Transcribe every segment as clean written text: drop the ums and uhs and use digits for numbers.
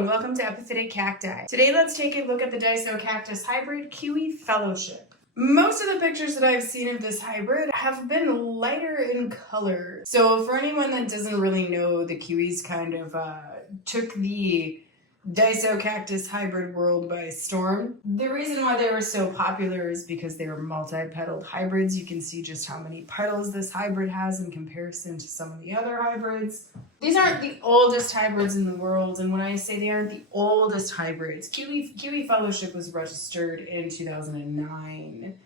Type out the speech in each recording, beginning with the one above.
and welcome to Epiphytic Cacti. Today let's take a look at the Disocactus hybrid Kiwi Fellowship. Most of the pictures that I've seen of this hybrid have been lighter in color. So for anyone that doesn't really know, the Kiwis kind of took the Disocactus hybrid world by storm. The reason why they were so popular is because they were multi-petaled hybrids. You can see just how many petals this hybrid has in comparison to some of the other hybrids. These aren't the oldest hybrids in the world, and when I say they aren't the oldest hybrids, Kiwi Fellowship was registered in 2009.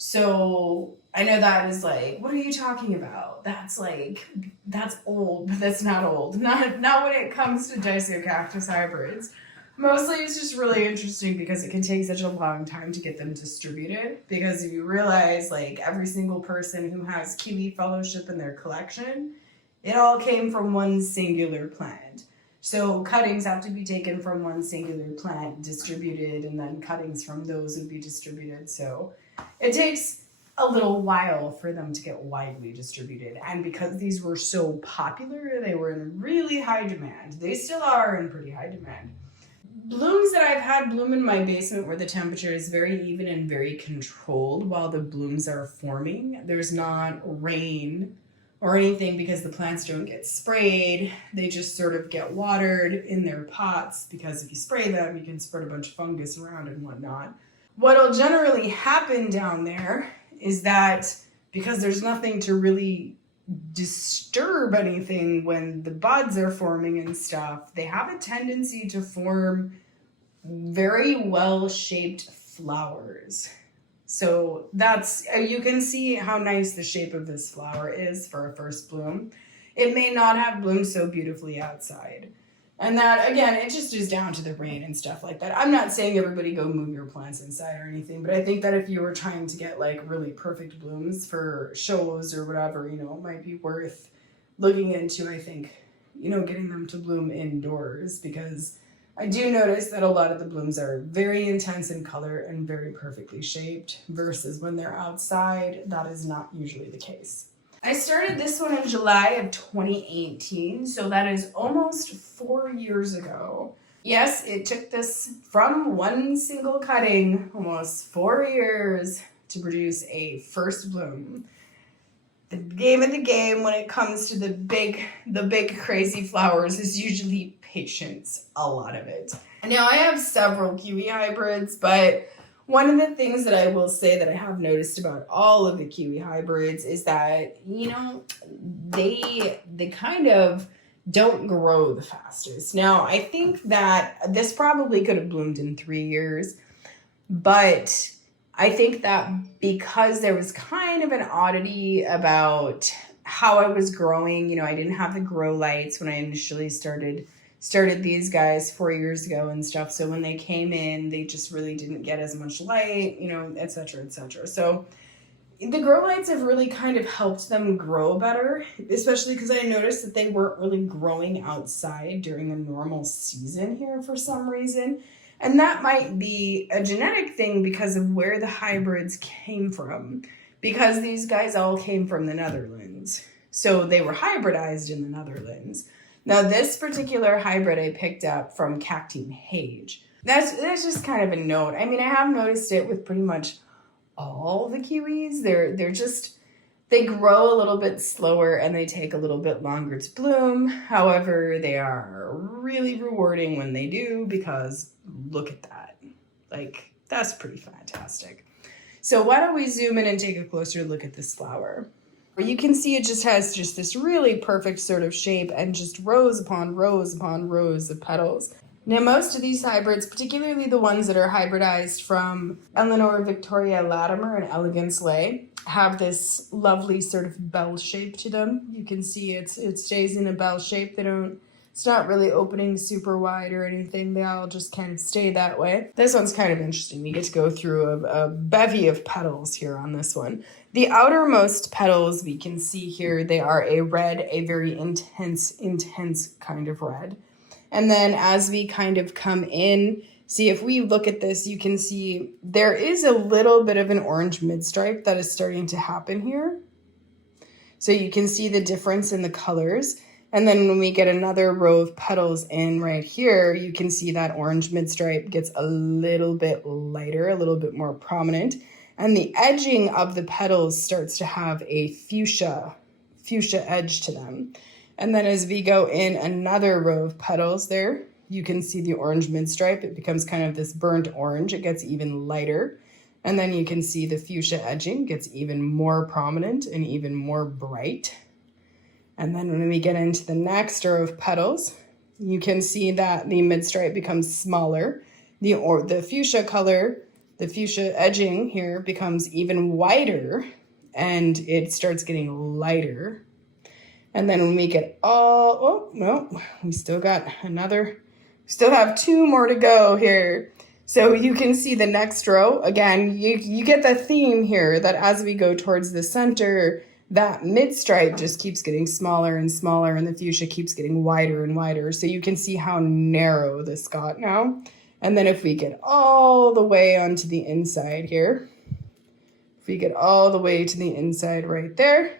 So I know that is like, what are you talking about? That's old, but that's not old. Not when it comes to Disocactus hybrids. Mostly it's just really interesting because it can take such a long time to get them distributed. Because if you realize, like, every single person who has Kiwi Fellowship in their collection, it all came from one singular plant. So cuttings have to be taken from one singular plant, distributed, and then cuttings from those would be distributed. So it takes a little while for them to get widely distributed. And because these were so popular, they were in really high demand. They still are in pretty high demand. Blooms that I've had bloom in my basement where the temperature is very even and very controlled while the blooms are forming. There's not rain or anything because the plants don't get sprayed. They just sort of get watered in their pots because if you spray them, you can spread a bunch of fungus around and whatnot. What'll generally happen down there is that because there's nothing to really disturb anything when the buds are forming and stuff, they have a tendency to form very well-shaped flowers. So that's, you can see how nice the shape of this flower is for a first bloom. It may not have bloomed so beautifully outside. And that, again, it just is down to the rain and stuff like that. I'm not saying everybody go move your plants inside or anything, but I think that if you were trying to get like really perfect blooms for shows or whatever, it might be worth looking into, I think, getting them to bloom indoors, because I do notice that a lot of the blooms are very intense in color and very perfectly shaped versus when they're outside, that is not usually the case. I started this one in July of 2018, so that is almost 4 years ago. Yes, it took this from one single cutting, almost 4 years, to produce a first bloom. The name of the game when it comes to the big crazy flowers is usually patience, a lot of it. Now I have several Kiwi hybrids, but one of the things that I will say that I have noticed about all of the Kiwi hybrids is that, they kind of don't grow the fastest. Now, I think that this probably could have bloomed in 3 years, but I think that because there was kind of an oddity about how I was growing, I didn't have the grow lights when I initially started these guys 4 years ago and stuff. So when they came in, they just really didn't get as much light, et cetera, et cetera. So the grow lights have really kind of helped them grow better, especially because I noticed that they weren't really growing outside during the normal season here for some reason. And that might be a genetic thing because of where the hybrids came from, because these guys all came from the Netherlands. So they were hybridized in the Netherlands. Now, this particular hybrid I picked up from Cacti. That's just kind of a note. I mean, I have noticed it with pretty much all the Kiwis. They grow a little bit slower and they take a little bit longer to bloom. However, they are really rewarding when they do, because look at that. Like, that's pretty fantastic. So why don't we zoom in and take a closer look at this flower? You can see it just has just this really perfect sort of shape and just rows upon rows upon rows of petals. Now, most of these hybrids, particularly the ones that are hybridized from Eleanor Victoria Latimer and Elegance Lay, have this lovely sort of bell shape to them. You can see it stays in a bell shape. It's not really opening super wide or anything. They all just kind of stay that way. This one's kind of interesting. You get to go through a bevy of petals here on this one. The outermost petals we can see here, they are a red, a very intense kind of red. And then as we kind of come in, see, if we look at this, you can see there is a little bit of an orange midstripe that is starting to happen here. So you can see the difference in the colors. And then when we get another row of petals in right here, you can see that orange midstripe gets a little bit lighter, a little bit more prominent. And the edging of the petals starts to have a fuchsia edge to them. And then as we go in another row of petals there, you can see the orange midstripe. It becomes kind of this burnt orange. It gets even lighter. And then you can see the fuchsia edging gets even more prominent and even more bright. And then when we get into the next row of petals, you can see that the midstripe becomes smaller. The fuchsia color, the fuchsia edging here becomes even whiter and it starts getting lighter. And then when we get we still have 2 more to go here. So you can see the next row. Again, you get the theme here that as we go towards the center, that midstripe just keeps getting smaller and smaller and the fuchsia keeps getting wider and wider. So you can see how narrow this got now. And then if we get all the way onto the inside here, if we get all the way to the inside right there,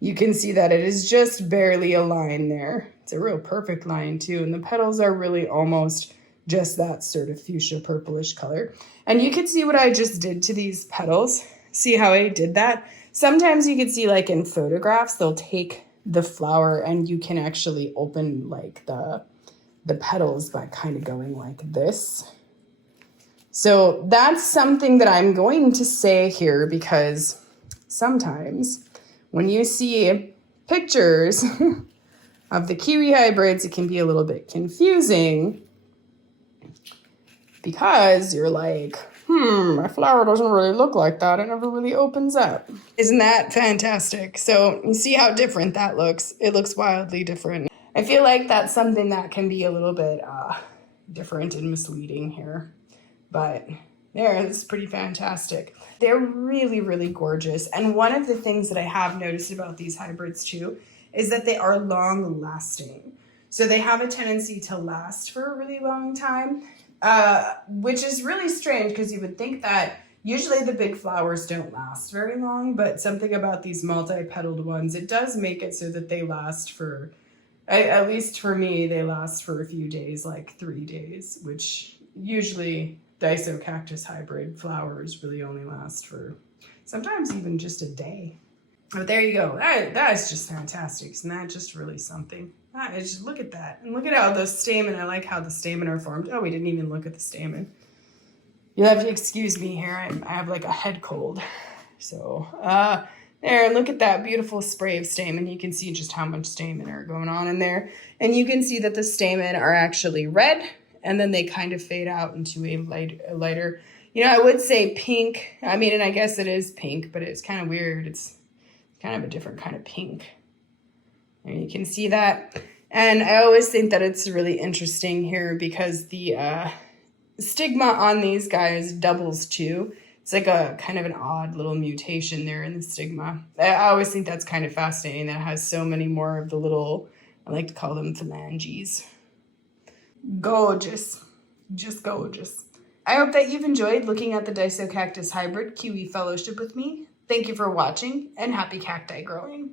you can see that it is just barely a line there. It's a real perfect line too. And the petals are really almost just that sort of fuchsia purplish color. And you can see what I just did to these petals. See how I did that? Sometimes you can see like in photographs, they'll take the flower and you can actually open like the petals by kind of going like this. So that's something that I'm going to say here because sometimes when you see pictures of the kiwi hybrids, it can be a little bit confusing because you're like, my flower doesn't really look like that. It never really opens up. Isn't that fantastic? So you see how different that looks. It looks wildly different. I feel like that's something that can be a little bit different and misleading here. But there, it's pretty fantastic. They're really, really gorgeous. And one of the things that I have noticed about these hybrids too is that they are long lasting. So they have a tendency to last for a really long time. Which is really strange because you would think that usually the big flowers don't last very long, but something about these multi-petaled ones, it does make it so that they last for, at least for me, they last for a few days, like 3 days, which usually Disocactus hybrid flowers really only last for sometimes even just a day. But there you go. That is just fantastic. Isn't that just really something? Just look at that. And look at how those stamen, I like how the stamen are formed. Oh, we didn't even look at the stamen. You'll have to excuse me here. I have like a head cold. So there, look at that beautiful spray of stamen. You can see just how much stamen are going on in there. And you can see that the stamen are actually red. And then they kind of fade out into a lighter, I would say pink. I mean, and I guess it is pink, but it's kind of weird. It's kind of a different kind of pink. And you can see that. And I always think that it's really interesting here because the stigma on these guys doubles too. It's like a kind of an odd little mutation there in the stigma. I always think that's kind of fascinating that it has so many more of the little, I like to call them phalanges. Gorgeous. Just gorgeous. I hope that you've enjoyed looking at the Disocactus hybrid Kiwi Fellowship with me. Thank you for watching and happy cacti growing.